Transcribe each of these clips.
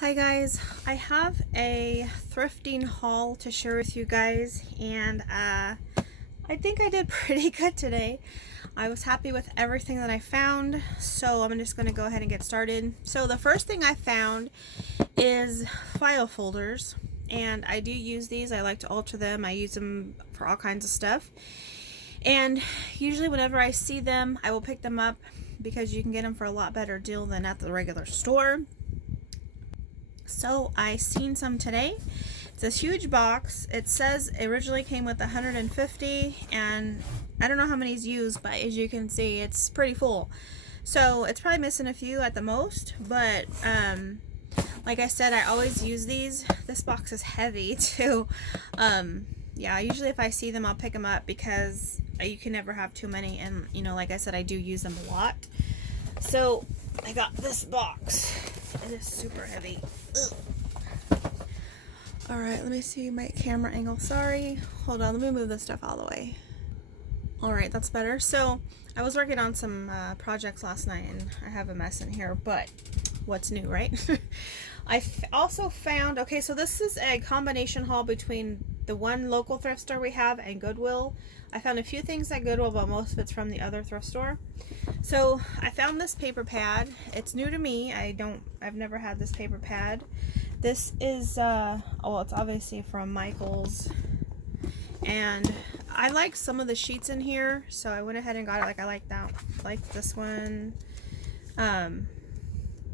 Hi guys, I have a thrifting haul to share with you guys, and I think I did pretty good today. I was happy with everything that I found, so I'm just going to go ahead and get started. So the first thing I found is file folders, and I do use these. I like to alter them. I use them for all kinds of stuff, and usually whenever I see them, I will pick them up because you can get them for a lot better deal than at the regular store. So I seen some today. It's this huge box. It says it originally came with 150, and I don't know how many's used, but as you can see, it's pretty full. So it's probably missing a few at the most, but like I said, I always use these. This box is heavy too. Yeah, usually if I see them, I'll pick them up because you can never have too many, and like I said, I do use them a lot. So I got this box. It is super heavy. Ugh. All right, let me see my camera angle. Sorry. Hold on, let me move this stuff all the way. All right, that's better. So I was working on some projects last night, and I have a mess in here, but what's new, right? I also found, okay, so this is a combination haul between the one local thrift store we have and Goodwill. I found a few things at Goodwill, but most of it's from the other thrift store. So I found this paper pad. It's new to me. I've never had this paper pad. This is, well, it's obviously from Michael's. And I like some of the sheets in here, so I went ahead and got it. Like, I like that. Like this one. Yeah,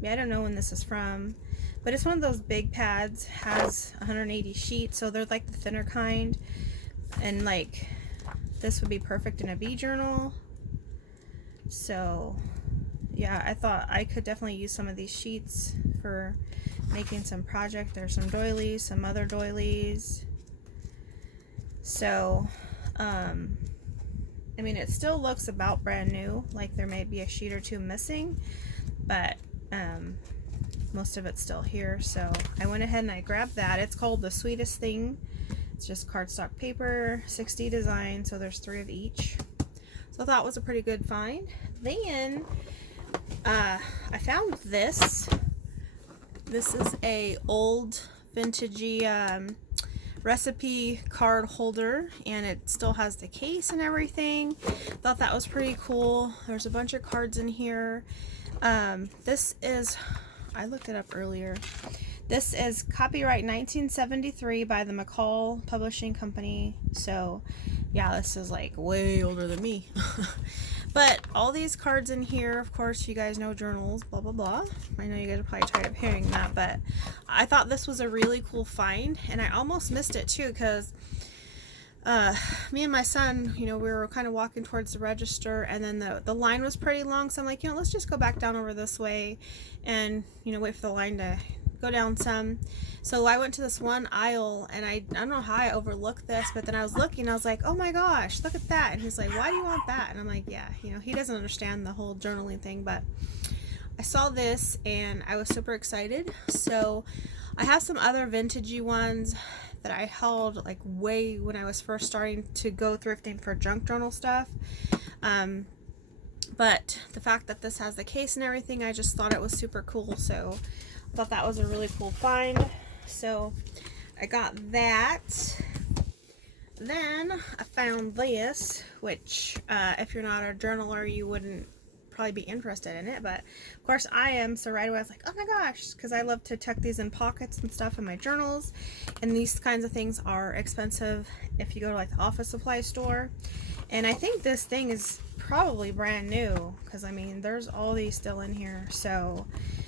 I don't know when this is from, but it's one of those big pads. Has 180 sheets, so they're like the thinner kind. And like, this would be perfect in a bee journal. So yeah, I thought I could definitely use some of these sheets for making some project. There's some doilies, some other doilies. So I mean, it still looks about brand new, like there may be a sheet or two missing, but most of it's still here. So I went ahead and I grabbed that. It's called The Sweetest Thing. It's just cardstock paper, 60 designs, so there's 3 of each. So I thought it was a pretty good find. Then I found this. This is a old vintagey recipe card holder, and it still has the case and everything. Thought that was pretty cool. There's a bunch of cards in here. This is, I looked it up earlier. This is copyright 1973 by the McCall Publishing Company. So yeah, this is like way older than me. But all these cards in here, of course, you guys know journals, blah, blah, blah. I know you guys are probably tired of hearing that, but I thought this was a really cool find, and I almost missed it too, because me and my son, we were kind of walking towards the register, and then the line was pretty long, so I'm like, let's just go back down over this way and, wait for the line to go down some. So I went to this one aisle, and I don't know how I overlooked this, but then I was looking, I was like, oh my gosh, look at that. And he's like, why do you want that? And I'm like, yeah, he doesn't understand the whole journaling thing, but I saw this and I was super excited. So I have some other vintagey ones that I held like way when I was first starting to go thrifting for junk journal stuff. But the fact that this has the case and everything, I just thought it was super cool. So I thought that was a really cool find. So I got that. Then I found this, which if you're not a journaler, you wouldn't probably be interested in it, but of course I am. So right away I was like, oh my gosh, because I love to tuck these in pockets and stuff in my journals, and these kinds of things are expensive if you go to like the office supply store. And I think this thing is probably brand new, because I mean there's all these still in here, so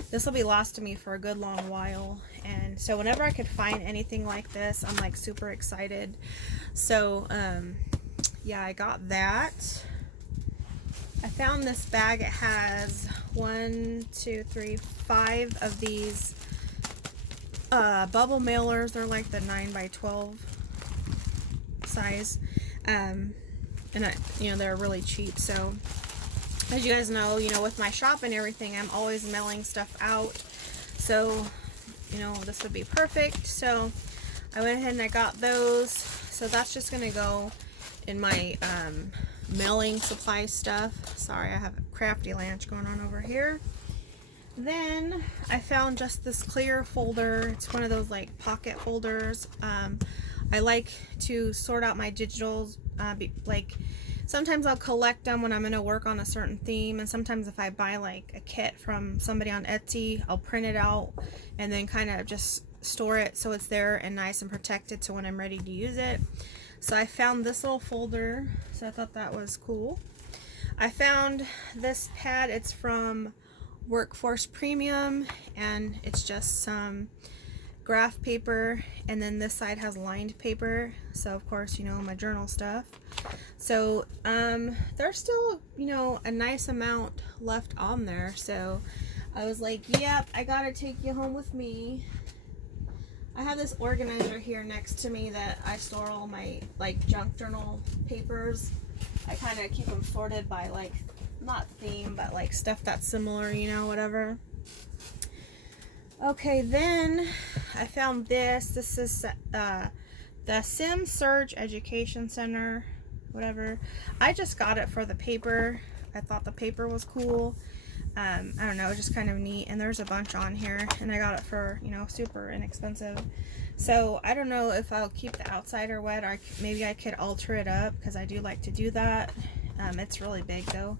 this will be lost to me for a good long while. And so whenever I could find anything like this, I'm like super excited. So yeah, I got that. I found this bag. It has 1, 2, 3, 5 of these bubble mailers. They're like the 9x12 size, and they're really cheap. So as you guys know, with my shop and everything, I'm always mailing stuff out. So this would be perfect. So I went ahead and I got those. So that's just gonna go in my mailing supply stuff. Sorry, I have a crafty lunch going on over here. Then I found just this clear folder. It's one of those like pocket folders. I like to sort out my digitals. Like sometimes I'll collect them when I'm going to work on a certain theme, and sometimes if I buy like a kit from somebody on Etsy, I'll print it out and then kind of just store it so it's there and nice and protected so when I'm ready to use it. So I found this little folder, so I thought that was cool. I found this pad. It's from Workforce Premium, and it's just some graph paper, and then this side has lined paper, so of course, you know, my journal stuff. So there's still, you know, a nice amount left on there, so I was like, yep, I gotta take you home with me. I have this organizer here next to me that I store all my like junk journal papers. I kind of keep them sorted by like, not theme, but like stuff that's similar, you know, whatever. Okay, then I found this. This is the Sim Surge Education Center, whatever. I just got it for the paper. I thought the paper was cool. I don't know, it's just kind of neat, and there's a bunch on here, and I got it for, you know, super inexpensive. So I don't know if I'll keep the outsider wet, or maybe I could alter it up, because I do like to do that. It's really big though,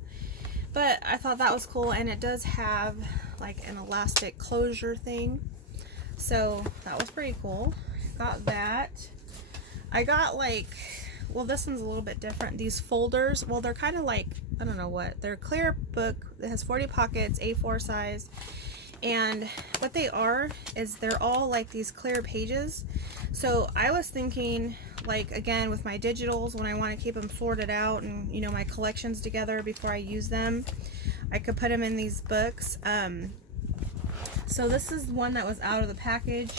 but I thought that was cool, and it does have like an elastic closure thing, so that was pretty cool. Got that. I got like, well, this one's a little bit different. These folders, well, they're kind of like, I don't know what, they're a clear book. It has 40 pockets, A4 size, and what they are is they're all like these clear pages. So I was thinking, like, again, with my digitals, when I want to keep them sorted out and, you know, my collections together before I use them, I could put them in these books. So this is one that was out of the package,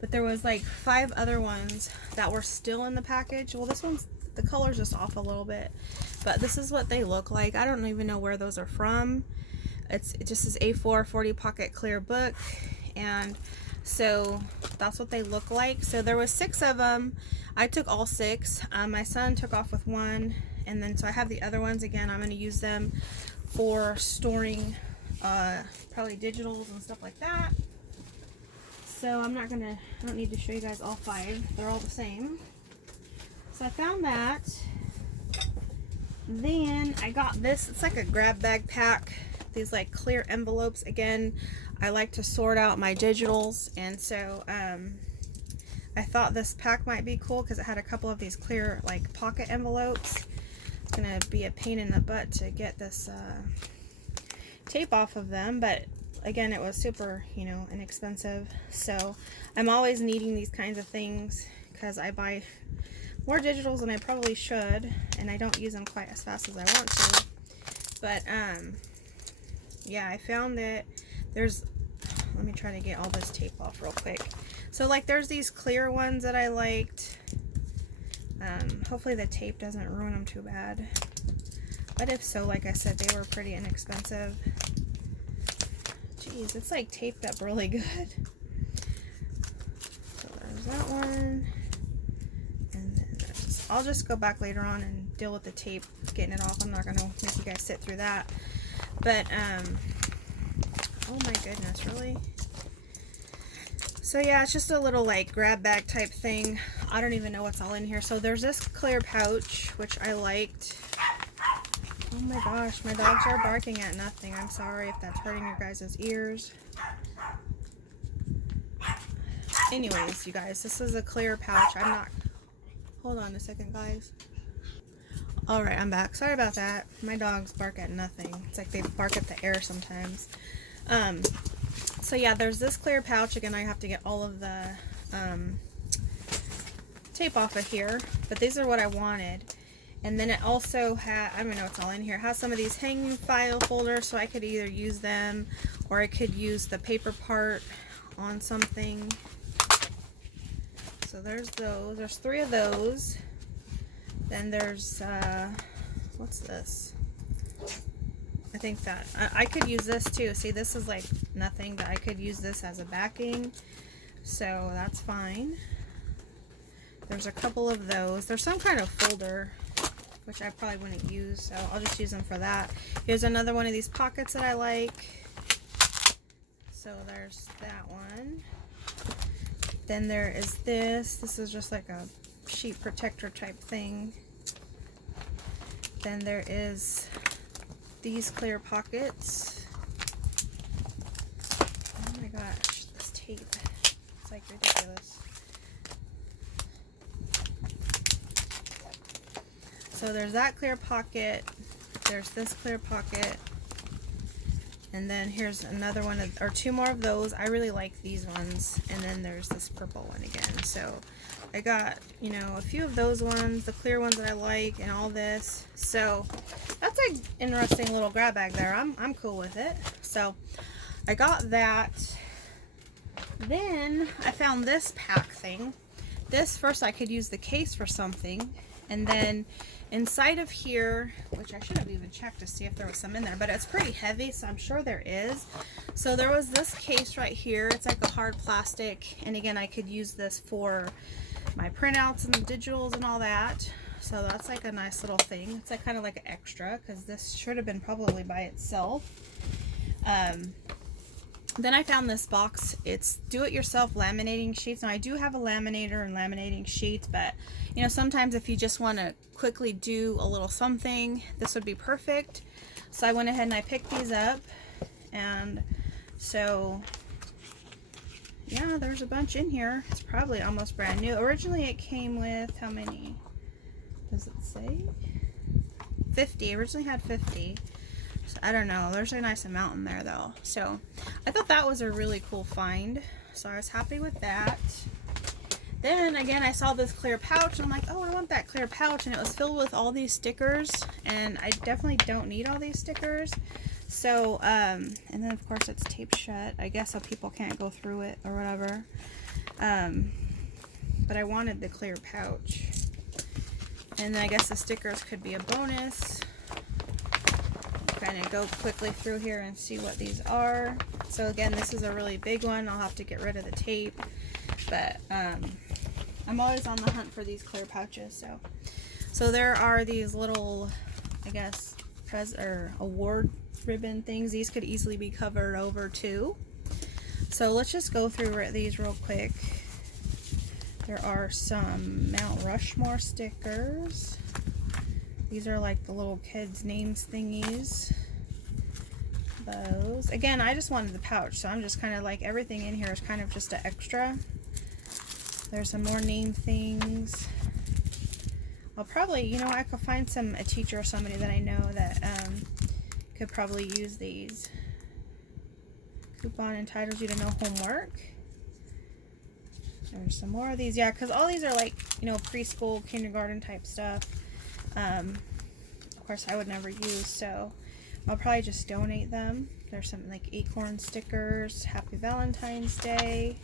but there was like 5 other ones that were still in the package. Well, this one's, the color's just off a little bit, but this is what they look like. I don't even know where those are from. It just says A4 40 pocket clear book, and so that's what they look like. So there was 6 of them. I took all 6. My son took off with 1, and then so I have the other ones. Again, I'm going to use them for storing probably digitals and stuff like that. So I don't need to show you guys all 5. They're all the same. So I found that. Then I got this. It's like a grab bag pack. These like clear envelopes. Again, I like to sort out my digitals, and so I thought this pack might be cool because it had a couple of these clear like pocket envelopes. It's gonna be a pain in the butt to get this tape off of them, but again, it was super, you know, inexpensive. So I'm always needing these kinds of things because I buy more digitals than I probably should, and I don't use them quite as fast as I want to. But yeah, I found it. There's, let me try to get all this tape off real quick. So like there's these clear ones that I liked. Hopefully the tape doesn't ruin them too bad, but if so, like I said, they were pretty inexpensive. Jeez, it's like taped up really good. So there's that one, and then I'll just go back later on and deal with the tape, getting it off. I'm not gonna make you guys sit through that. But oh my goodness, really? So yeah, it's just a little like grab bag type thing. I don't even know what's all in here. So there's this clear pouch, which I liked. Oh my gosh, my dogs are barking at nothing. I'm sorry if that's hurting your guys' ears. Anyways, you guys, this is a clear pouch. I'm not... Hold on a second, guys. Alright, I'm back. Sorry about that. My dogs bark at nothing. It's like they bark at the air sometimes. So yeah, there's this clear pouch. Again, I have to get all of the tape off of here, but these are what I wanted. And then it also had, I don't know what's all in here, it has some of these hanging file folders, so I could either use them or I could use the paper part on something. So there's those. There's 3 of those. Then there's what's this? I think that I could use this too. See, this is like nothing, but I could use this as a backing, so that's fine. There's a couple of those. There's some kind of folder, which I probably wouldn't use, so I'll just use them for that. Here's another one of these pockets that I like. So there's that one. Then there is this. This is just like a sheet protector type thing. Then there is these clear pockets. Oh my gosh, this tape. It's like ridiculous. So there's that clear pocket. There's this clear pocket. And then here's another one, or two more of those. I really like these ones. And then there's this purple one again. So I got, you know, a few of those ones, the clear ones that I like, and all this. So that's an interesting little grab bag there. I'm cool with it. So I got that. Then I found this pack thing. This, first I could use the case for something. And then inside of here, which I should have even checked to see if there was some in there, but it's pretty heavy, so I'm sure there is. So there was this case right here. It's like a hard plastic, and again, I could use this for my printouts and the digitals and all that. So that's like a nice little thing. It's like kind of like an extra, because this should have been probably by itself. Then I found this box. It's do-it-yourself laminating sheets. Now I do have a laminator and laminating sheets, but you know, sometimes if you just want to quickly do a little something, this would be perfect. So I went ahead and I picked these up, and so yeah, there's a bunch in here. It's probably almost brand new. Originally it came with, how many does it say? 50. Originally had 50. So I don't know, there's a nice amount in there though. So I thought that was a really cool find, so I was happy with that. Then again, I saw this clear pouch, and I'm like, oh, I want that clear pouch, and it was filled with all these stickers, and I definitely don't need all these stickers. So and then of course it's taped shut, I guess, so people can't go through it or whatever. But I wanted the clear pouch, and then I guess the stickers could be a bonus. Kind of go quickly through here and see what these are. So again, this is a really big one. I'll have to get rid of the tape, but I'm always on the hunt for these clear pouches. So there are these little, I guess, award ribbon things. These could easily be covered over too. So let's just go through these real quick. There are some Mount Rushmore stickers. These are like the little kids' names thingies. Those. Again, I just wanted the pouch, so I'm just kind of like, everything in here is kind of just an extra. There's some more name things. I'll probably, you know, I could find a teacher or somebody that I know that could probably use these. Coupon entitles you to no homework. There's some more of these. Yeah, because all these are like, you know, preschool, kindergarten type stuff. Of course I would never use, so I'll probably just donate them. There's some like acorn stickers, Happy Valentine's Day,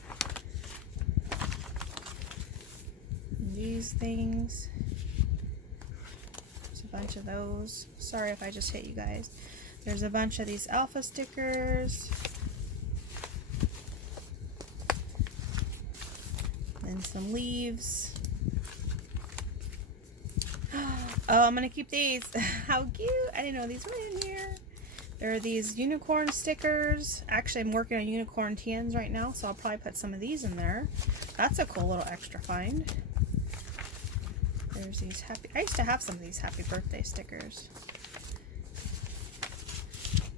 and these things. There's a bunch of those. Sorry if I just hit you guys. There's a bunch of these alpha stickers, and some leaves. Oh, I'm gonna keep these. How cute! I didn't know these were in here. There are these unicorn stickers. Actually, I'm working on unicorn TNs right now, so I'll probably put some of these in there. That's a cool little extra find. There's these I used to have some of these happy birthday stickers.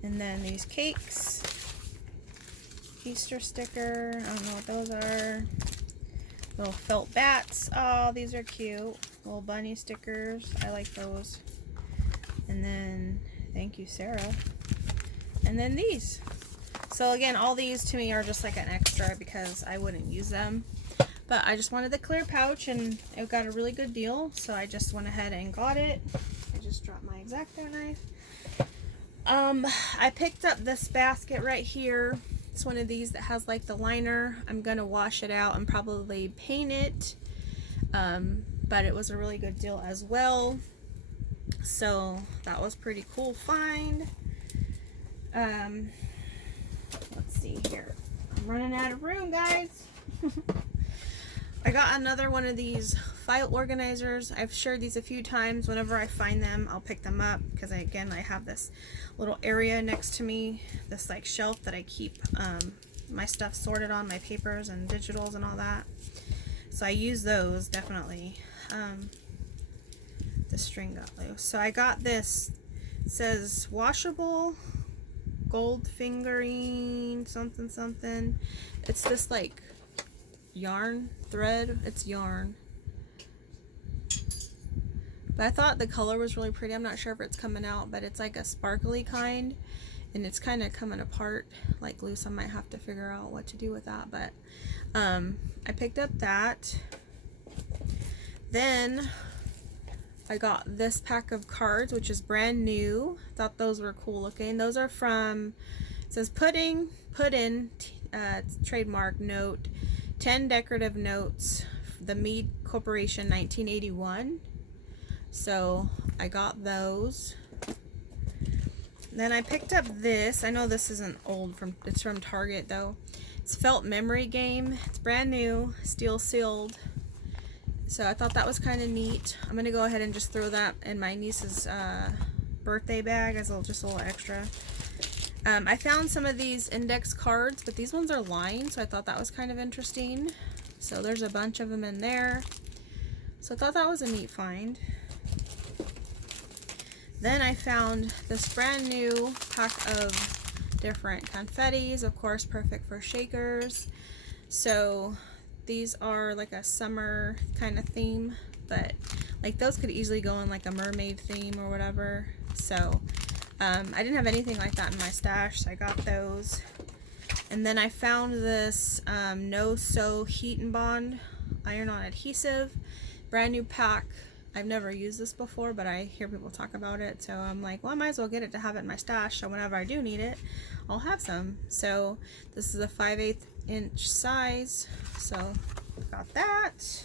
And then these cakes. Easter sticker. I don't know what those are. Little felt bats. Oh, these are cute. Little bunny stickers. I like those. And then, thank you, Sarah. And then these. So again, all these to me are just like an extra because I wouldn't use them. But I just wanted the clear pouch, and it got a really good deal, so I just went ahead and got it. I just dropped my X-Acto knife. I picked up this basket right here. It's one of these that has like the liner. I'm gonna wash it out and probably paint it, but it was a really good deal as well, so that was pretty cool find. Let's see here, I'm running out of room, guys. I got another one of these file organizers. I've shared these a few times. Whenever I find them, I'll pick them up because I have this little area next to me, this like shelf that I keep my stuff sorted on, my papers and digitals and all that. So I use those definitely. The string got loose. So I got this. It says washable gold fingering something something. It's this like yarn thread. It's yarn. But I thought the color was really pretty. I'm not sure if it's coming out, but it's like a sparkly kind. And it's kind of coming apart like loose. I might have to figure out what to do with that. But I picked up that. Then I got this pack of cards, which is brand new. Thought those were cool looking. Those are from, it says put in trademark note, 10 decorative notes, the Mead Corporation, 1981. So I got those. Then I picked up this. I know this isn't old, it's from Target though. It's Felt Memory Game. It's brand new, steel sealed. So I thought that was kind of neat. I'm going to go ahead and just throw that in my niece's birthday bag as just a little extra. I found some of these index cards, but these ones are lined, so I thought that was kind of interesting. So there's a bunch of them in there. So I thought that was a neat find. Then I found this brand new pack of different confettis, of course perfect for shakers. So these are like a summer kind of theme, but like those could easily go in like a mermaid theme or whatever. So I didn't have anything like that in my stash, so I got those. And then I found this No Sew Heat and Bond iron-on adhesive, brand new pack. I've never used this before, but I hear people talk about it, so I'm like, well, I might as well get it to have it in my stash, so whenever I do need it, I'll have some. So this is a 5/8 inch size, so got that.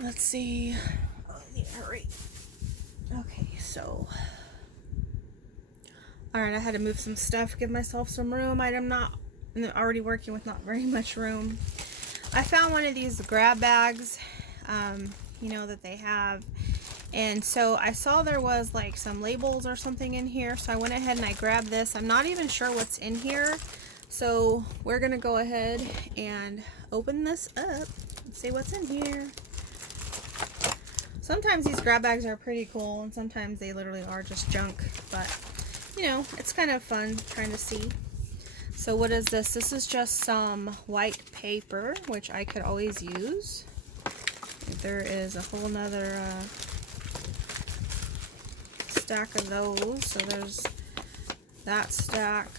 Let's see. Oh, I need to hurry. Okay, so alright, I had to move some stuff, give myself some room. I'm already working with not very much room. I found one of these grab bags, you know, that they have, and so I saw there was like some labels or something in here, so I went ahead and I grabbed this. I'm not even sure what's in here, so we're gonna go ahead and open this up and see what's in here. Sometimes these grab bags are pretty cool, and sometimes they literally are just junk, but you know, it's kind of fun trying to see. So what is this? This is just some white paper, which I could always use. There is a whole nother stack of those. So there's that stack,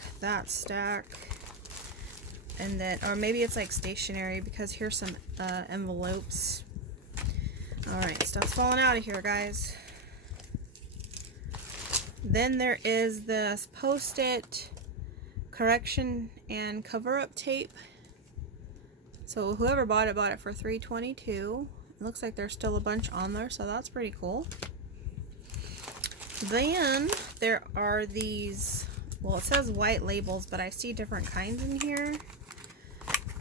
and then, or maybe it's like stationery, because here's some envelopes. Alright, stuff's falling out of here, guys. Then there is this Post-it correction and cover-up tape. So whoever bought it for $3.22. It looks like there's still a bunch on there, so that's pretty cool. Then there are these, well, it says white labels, but I see different kinds in here.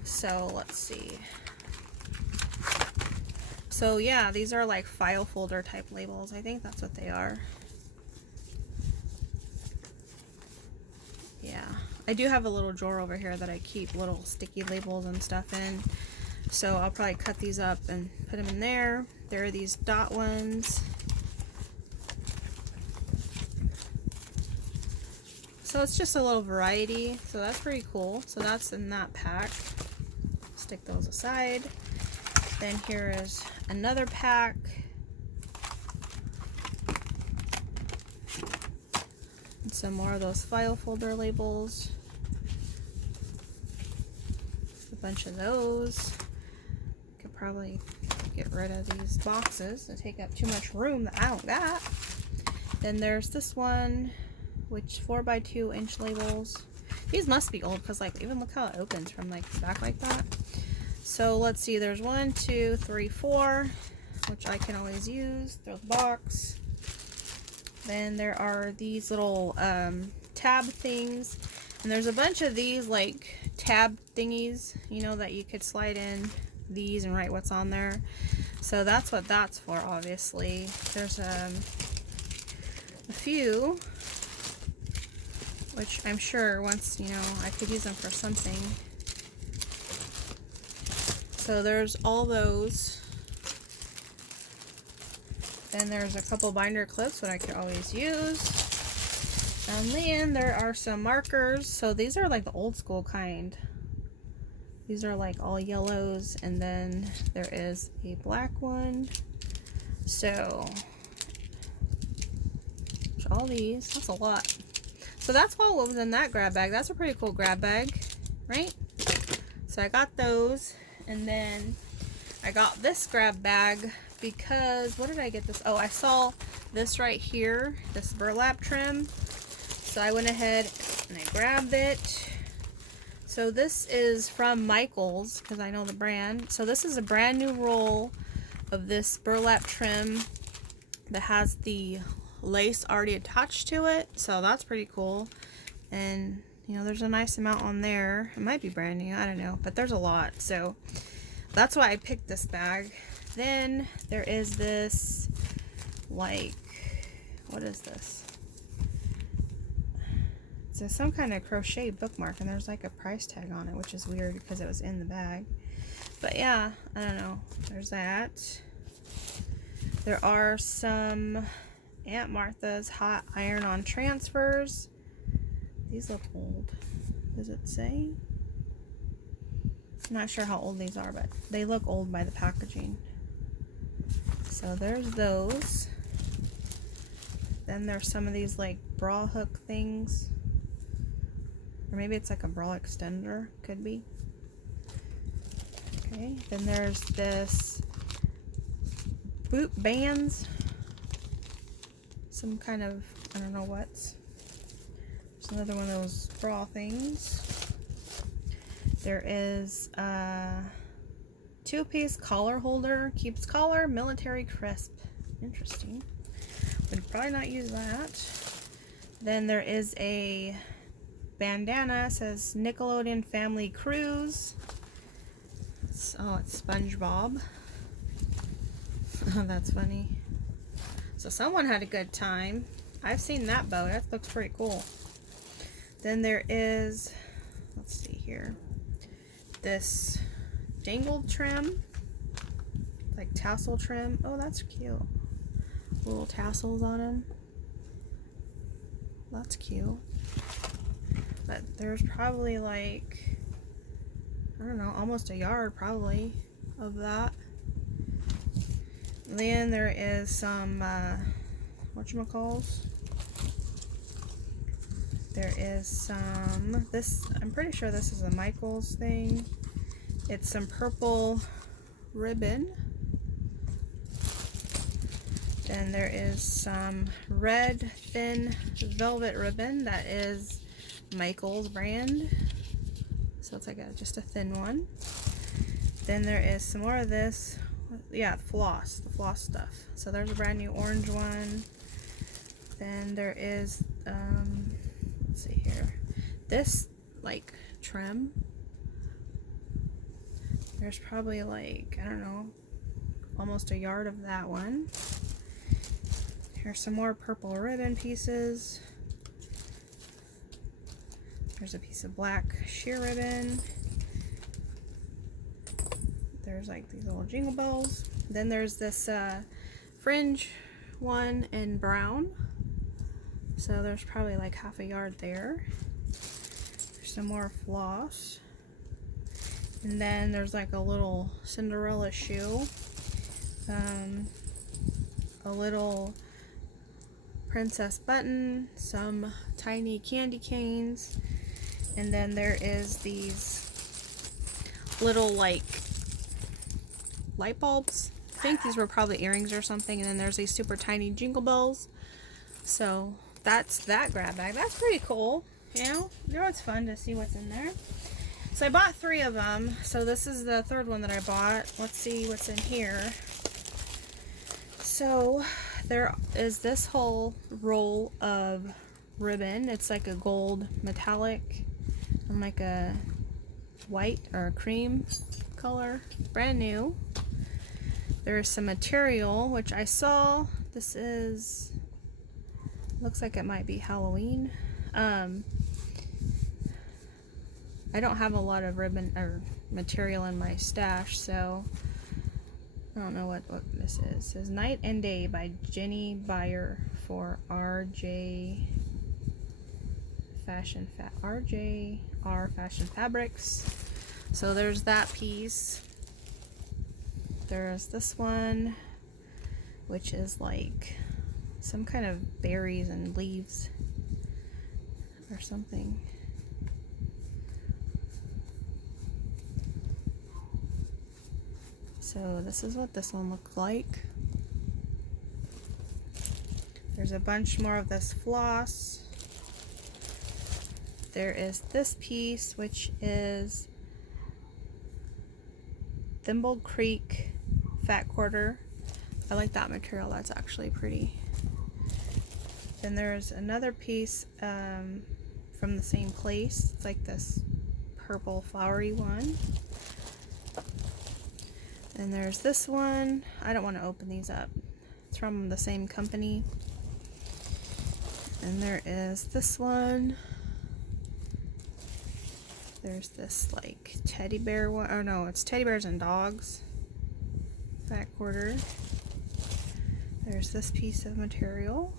So let's see. So yeah, these are like file folder type labels. I think that's what they are. Yeah, I do have a little drawer over here that I keep little sticky labels and stuff in. So I'll probably cut these up and put them in there. There are these dot ones. So it's just a little variety. So that's pretty cool. So that's in that pack. Stick those aside. Then here is another pack. And some more of those file folder labels. A bunch of those. Could probably get rid of these boxes that take up too much room that I don't got. Then there's this one, which 4x2 inch labels. These must be old, because like even look how it opens from like the back like that. So let's see, there's 1, 2, 3, 4, which I can always use. Throw the box. Then there are these little tab things, and there's a bunch of these like tab thingies, you know, that you could slide in these and write what's on there. So that's what that's for, obviously. There's a few. which I'm sure once, you know, I could use them for something. So there's all those. Then there's a couple binder clips that I could always use. And then there are some markers. So these are like the old school kind. These are like all yellows, and then there is a black one. So all these, that's a lot. So that's all what was in that grab bag. That's a pretty cool grab bag, right? So I got those, and then I got this grab bag because, what did I get this? Oh, I saw this right here, this burlap trim. So I went ahead and I grabbed it. So this is from Michaels, because I know the brand. So this is a brand new roll of this burlap trim that has the lace already attached to it. So that's pretty cool. And you know, there's a nice amount on there. It might be brand new, I don't know, but there's a lot. So that's why I picked this bag. Then there is this, like, what is this? It's some kind of crochet bookmark, and there's like a price tag on it, which is weird because it was in the bag. But yeah, I don't know. There's that. There are some Aunt Martha's hot iron-on transfers. These look old. Does it say? I'm not sure how old these are, but they look old by the packaging. So there's those. Then there's some of these like bra hook things. Or maybe it's like a bra extender. Could be. Okay. Then there's this boot bands. Some kind of, I don't know what. There's another one of those bra things. There is a 2-piece collar holder. Keeps collar, military crisp. Interesting. Would probably not use that. Then there is a bandana. It says Nickelodeon Family Cruise. It's SpongeBob. Oh, that's funny. So someone had a good time. I've seen that bow. That looks pretty cool. Then there is, let's see here, this dangled trim, like tassel trim. Oh, that's cute. Little tassels on them. That's cute. But there's probably like, I don't know, almost a yard probably of that. Then there is some, whatchamacalls? There is some, this, I'm pretty sure this is a Michaels thing. It's some purple ribbon. Then there is some red thin velvet ribbon that is Michaels brand. So it's like just a thin one. Then there is some more of this. Yeah, the floss stuff. So there's a brand new orange one. Then there is, let's see here, this like trim. There's probably like, I don't know, almost a yard of that one. Here's some more purple ribbon pieces. There's a piece of black sheer ribbon. There's like these little jingle bells. Then there's this fringe one in brown. So there's probably like half a yard there. There's some more floss. And then there's like a little Cinderella shoe. A little princess button. Some tiny candy canes. And then there is these little like light bulbs. I think these were probably earrings or something. And then there's these super tiny jingle bells. So that's that grab bag. That's pretty cool. You know it's fun to see what's in there. So I bought 3 of them. So this is the third one that I bought. Let's see what's in here. So there is this whole roll of ribbon. It's like a gold metallic and like a white or a cream color. Brand new. There's some material, which I saw. This is, looks like it might be Halloween. I don't have a lot of ribbon or material in my stash, so I don't know what this is. It says Night and Day by Jenny Beyer for RJR Fashion Fabrics. So there's that piece. There's this one, which is like some kind of berries and leaves or something. So this is what this one looks like. There's a bunch more of this floss. There is this piece, which is Thimble Creek Fat Quarter. I like that material, that's actually pretty. Then there's another piece from the same place. It's like this purple flowery one. And there's this one. I don't want to open these up. It's from the same company. And there is this one. There's this like teddy bear one. Oh no, it's teddy bears and dogs. Fat quarter. There's this piece of material.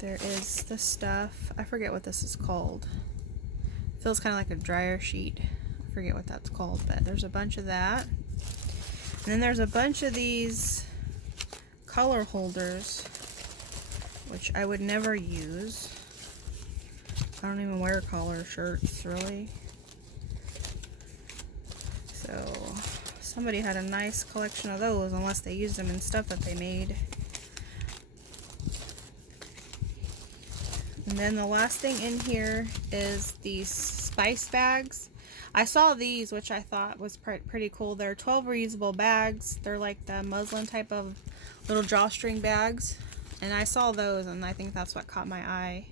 There is this stuff. I forget what this is called. It feels kind of like a dryer sheet. I forget what that's called, but there's a bunch of that. And then there's a bunch of these color holders, which I would never use. I don't even wear collar shirts, really. So somebody had a nice collection of those, unless they used them in stuff that they made. And then the last thing in here is these spice bags. I saw these, which I thought was pretty cool. They're 12 reusable bags. They're like the muslin type of little drawstring bags. And I saw those, and I think that's what caught my eye.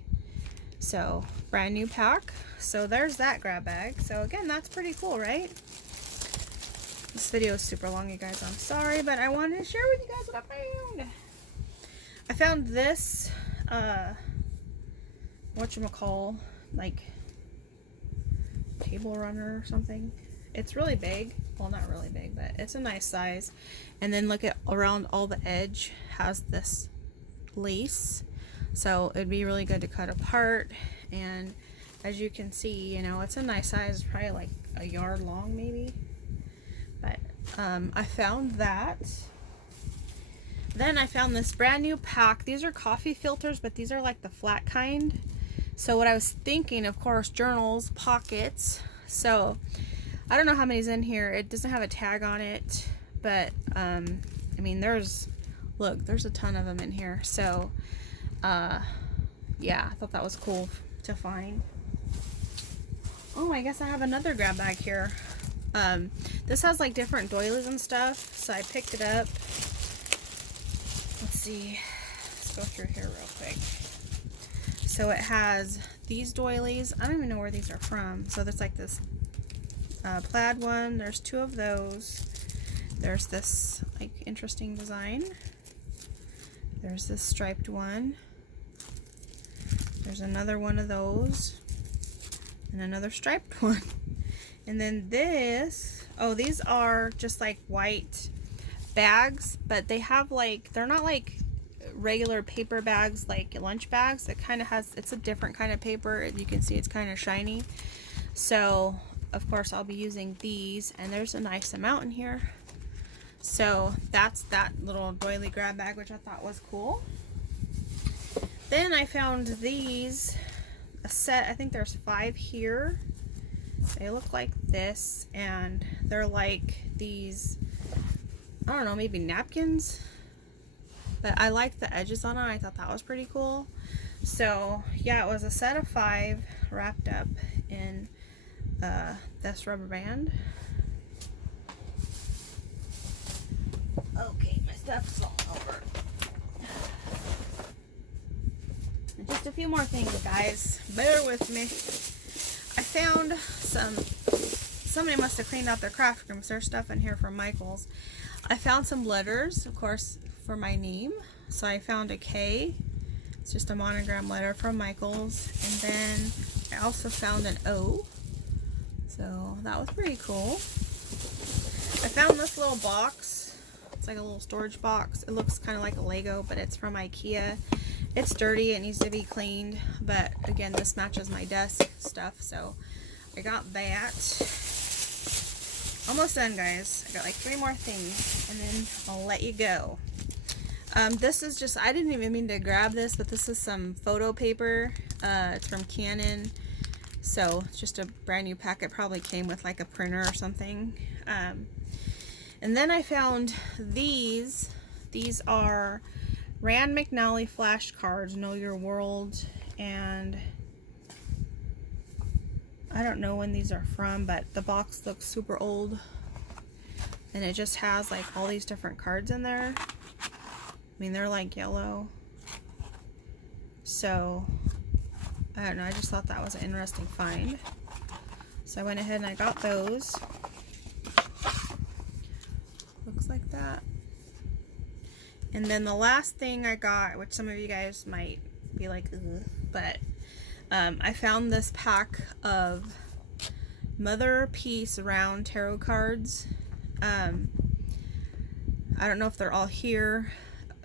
So, brand new pack. So there's that grab bag. So again, that's pretty cool, right? This video is super long, you guys. I'm sorry, but I wanted to share with you guys what I found. I found this, whatchamacall, like table runner or something. It's really big. Well, not really big, but it's a nice size. And then look at around all the edge has this lace. So it'd be really good to cut apart. And as you can see, you know, it's a nice size, probably like a yard long maybe. But I found that. Then I found this brand new pack. These are coffee filters, but these are like the flat kind. So what I was thinking, of course, journals, pockets. So I don't know how many's in here. It doesn't have a tag on it, but I mean, look, there's a ton of them in here. So yeah, I thought that was cool to find. Oh, I guess I have another grab bag here. This has like different doilies and stuff, so I picked it up. Let's see, let's go through here real quick. So it has these doilies. I don't even know where these are from. So there's like this plaid one. There's two of those. There's this like interesting design. There's this striped one. There's another one of those. And another striped one. And then this, oh, these are just like white bags, but they have like, they're not like regular paper bags like lunch bags. It kind of has, it's a different kind of paper. You can see it's kind of shiny. So of course I'll be using these, and there's a nice amount in here. So that's that little doily grab bag, which I thought was cool. Then I found these, a set, I think there's 5 here. They look like this, and they're like these, I don't know, maybe napkins. But I like the edges on it. I thought that was pretty cool. So yeah, it was a set of 5 wrapped up in this rubber band. Okay, my stuff's falling over. And just a few more things, guys. Bear with me. I found somebody must have cleaned out their craft room, because there's stuff in here from Michael's. I found some letters, of course, for my name. So I found a K. It's just a monogram letter from Michael's. And then I also found an O. So that was pretty cool. I found this little box. It's like a little storage box. It looks kind of like a Lego, but it's from IKEA. It's dirty. It needs to be cleaned. But again, this matches my desk stuff. So I got that. Almost done, guys. I got like 3 more things, and then I'll let you go. This is just, I didn't even mean to grab this, but this is some photo paper. It's from Canon. So it's just a brand new packet. Probably came with like a printer or something. And then I found these. These are Rand McNally flashcards, Know Your World. And I don't know when these are from, but the box looks super old. And it just has like all these different cards in there. I mean, they're like yellow. So, I don't know. I just thought that was an interesting find. So I went ahead and I got those. Looks like that. And then the last thing I got, which some of you guys might be like, ugh, but I found this pack of Mother of Peace round tarot cards. I don't know if they're all here.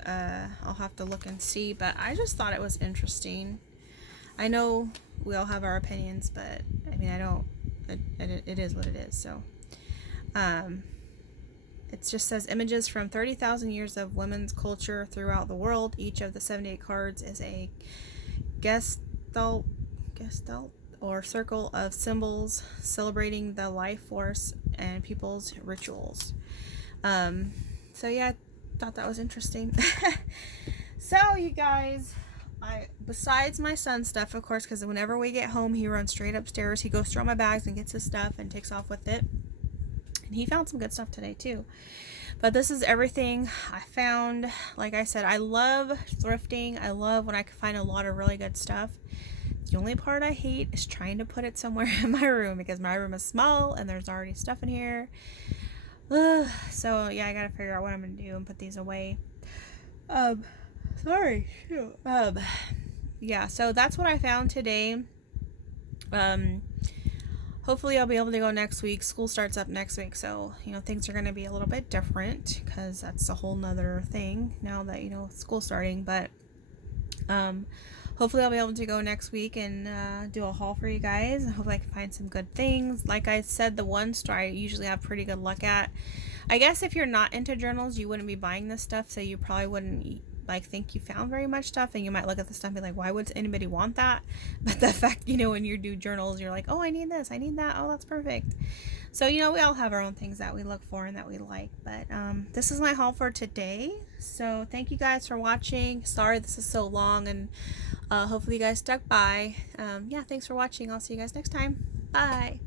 I'll have to look and see, but I just thought it was interesting. I know we all have our opinions, but I mean, I don't, it is what it is. So, it just says images from 30,000 years of women's culture throughout the world. Each of the 78 cards is a gestalt or circle of symbols celebrating the life force and people's rituals. So yeah, I thought that was interesting. So you guys, besides my son's stuff, of course, because whenever we get home, he runs straight upstairs. He goes through all my bags and gets his stuff and takes off with it. And he found some good stuff today too. But this is everything I found. Like I said, I love thrifting. I love when I can find a lot of really good stuff. The only part I hate is trying to put it somewhere in my room, because my room is small and there's already stuff in here. So yeah, I gotta figure out what I'm gonna do and put these away. Sorry. Shoot. Yeah, so that's what I found today. Hopefully I'll be able to go next week. School starts up next week, so you know, things are gonna be a little bit different, because that's a whole nother thing now that, you know, school's starting. But hopefully I'll be able to go next week and do a haul for you guys. I hope I can find some good things. Like I said, the one store I usually have pretty good luck at. I guess if you're not into journals, you wouldn't be buying this stuff, so you probably wouldn't like think you found very much stuff, and you might look at the stuff and be like, why would anybody want that? But the fact, you know, when you do journals, you're like, oh, I need this, I need that, oh, that's perfect. So, you know, we all have our own things that we look for and that we like. But this is my haul for today. So thank you guys for watching. Sorry this is so long, and hopefully you guys stuck by. Yeah, thanks for watching. I'll see you guys next time. Bye.